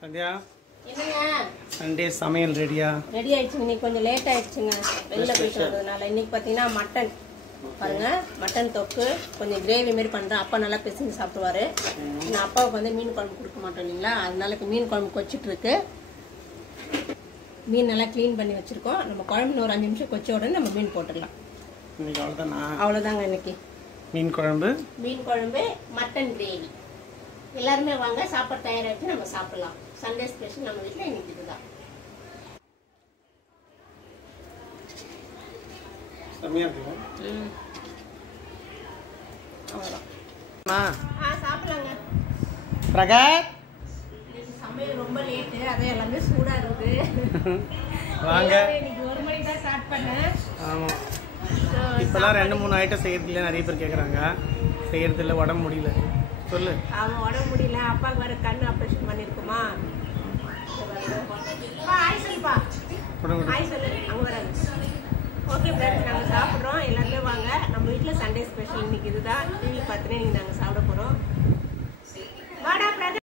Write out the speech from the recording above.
சந்தியா என்னங்க சண்டே சமையல் ரெடியா? ரெடி ஆயிடுச்சுங்க. இன்னைக்கு கொஞ்சம் லேட் ஆயிடுச்சுங்க வெளில போயிட்டு வந்ததுனால. இன்னைக்கு பார்த்தீங்கன்னா மட்டன் பாருங்க, மட்டன் தொக்கு கொஞ்சம் கிரேவி மாதிரி பண்ணுறேன். அப்பா நல்லா பிசைஞ்சு சாப்பிடுவாரு. நான் அப்பாவுக்கு வந்து மீன் குழம்பு கொடுக்க மாட்டோம் இல்லைங்களா, அதனால இப்போ மீன் குழம்பு கொச்சிட்டு இருக்கு. மீன் நல்லா க்ளீன் பண்ணி வச்சிருக்கோம். நம்ம குழம்புல ஒரு 5 நிமிஷம் கொச்ச உடனே நம்ம மீன் போட்டுடலாம். இன்னைக்கு அவ்வளோதானா? அவ்வளோதாங்க இன்னைக்கு மீன் குழம்பு மட்டன் கிரேவி. எல்லாருமே வாங்க, சாப்பாடு தயாராகிடுச்சு, நம்ம சாப்பிடலாம். சண்டே ஸ்பெஷல் நம்ம வீட்டில் இன்னைக்கு இதுதான். செம்மையா இருக்கும். அவ்வளோதான். சாப்பிடலாங்க. பிரகாத் சமையல் ரொம்ப லேட்டு, அதே எல்லாமே சூடா இருக்கு. வாங்க. இன்னைக்கு 1 மணிக்கு தான் ஸ்டார்ட் பண்ணேன். ஆமாம், இப்போலாம் 2-3 ஐட்டம் செய்யறதில்ல. நிறைய பேர் கேட்குறாங்க, செய்யறதில்ல, உடம்பு முடியல. சொல்லு. ஆமாம், உடம்பு முடியல. அப்பாவுக்கு வேறு கண் ஆப்ரேஷன் பண்ணியிருக்குமா. ஆய் சொல்லுப்பா, ஆய் சொல்லு. அங்கே வராது. ஓகே ஃப்ரெண்ட்ஸ், நாங்கள் சாப்பிட்றோம். எல்லாருமே வாங்க. நம்ம வீட்டில் சண்டே ஸ்பெஷல் இன்னைக்கு இதுதான். டிவி பார்த்துனே நீங்கள் நாங்கள் சாப்பிட போகிறோம்.